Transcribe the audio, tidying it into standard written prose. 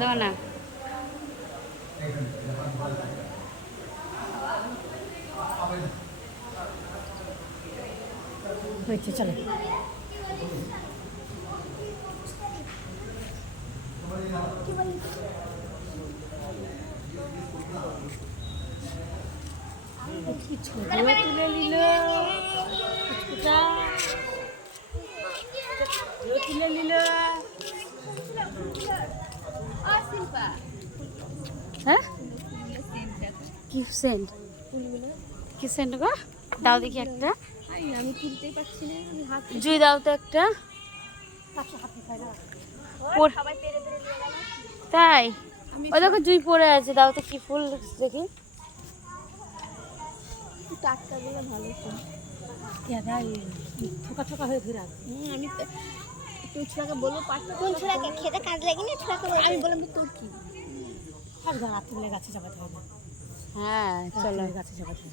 দাও না হয়েছে, চলো। ছবিও তুলে নিল, তুলে নিল। হ্যাঁ কি সেন্ট, কি সেন্ট গো? দাও দেখি একটা। আমি তুলতেই পারছি না, আমি হাত জুই দাও তো একটা। তাই ওই দেখো জুই পড়ে আছে, দাও তো কি ফুল দেখি। টাটকা গুলো ভালো ফুল। ঠোকা ঠোকা হয়ে ঘুরে আছে। আমি একটু ছোড়াকে বলবো পাটটা, কোন ছোড়াকে খেতে কাজ লাগে না, ছোড়াকে আমি বললাম তোর কি আর রাত্রে গাছে চাপাতে হবে। হ্যাঁ চলো গাছে চাপাতে হবে।